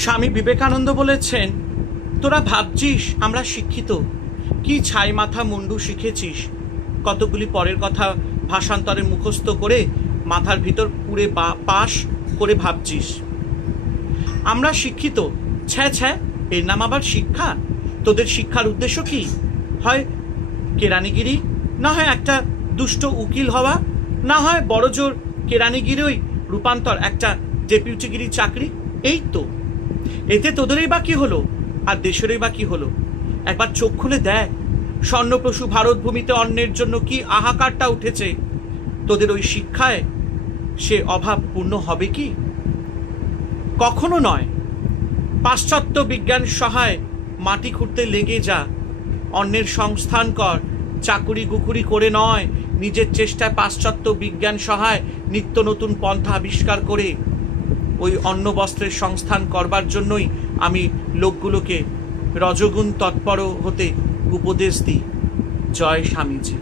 স্বামী বিবেকানন্দ বলেছেন, তোরা ভাবছিস আমরা শিক্ষিত। কি ছাই মাথা মুন্ডু শিখেছিস? কতগুলি পরের কথা ভাষান্তরে মুখস্থ করে মাথার ভিতর পুরে বা, পাশ করে ভাবছিস। আমরা শিক্ষিত। ছ্যা ছ্যা, এর নাম আবার শিক্ষা? তোদের শিক্ষার উদ্দেশ্য কি? হয় কেরানিগিরি? না হয় একটা দুষ্ট উকিল হওয়া? না হয় বড় জোর কেরানিগিরিই রূপান্তর, একটা ডেপুটিগিরি চাকরি? এই তো। এতে তোদেরই বা কি হলো? আর দেশেরই বা কি হলো? একবার চোখ খুলে দেখ, স্বর্ণপ্রসু ভারত ভূমিতে অন্যের জন্য কি আহাকারটা উঠেছে? তোদের ওই শিক্ষায় সে অভাব পূর্ণ হবে কি? কখনো নয়। পাশ্চাত্য বিজ্ঞান সহায় মাটি খুঁড়তে লেগে যা। অন্যের সংস্থান কর, চাকুরি গুকুরি করে নয়, নিজের চেষ্টায় পাশ্চাত্য বিজ্ঞান সহায় নিত্য নতুন পন্থা আবিষ্কার করে। ওই অন্ন বস্ত্রের সংস্থান করবার জন্যই আমি লোকগুলোকে রজগুণ তৎপর হতে উপদেশ দিই। জয় স্বামীজি।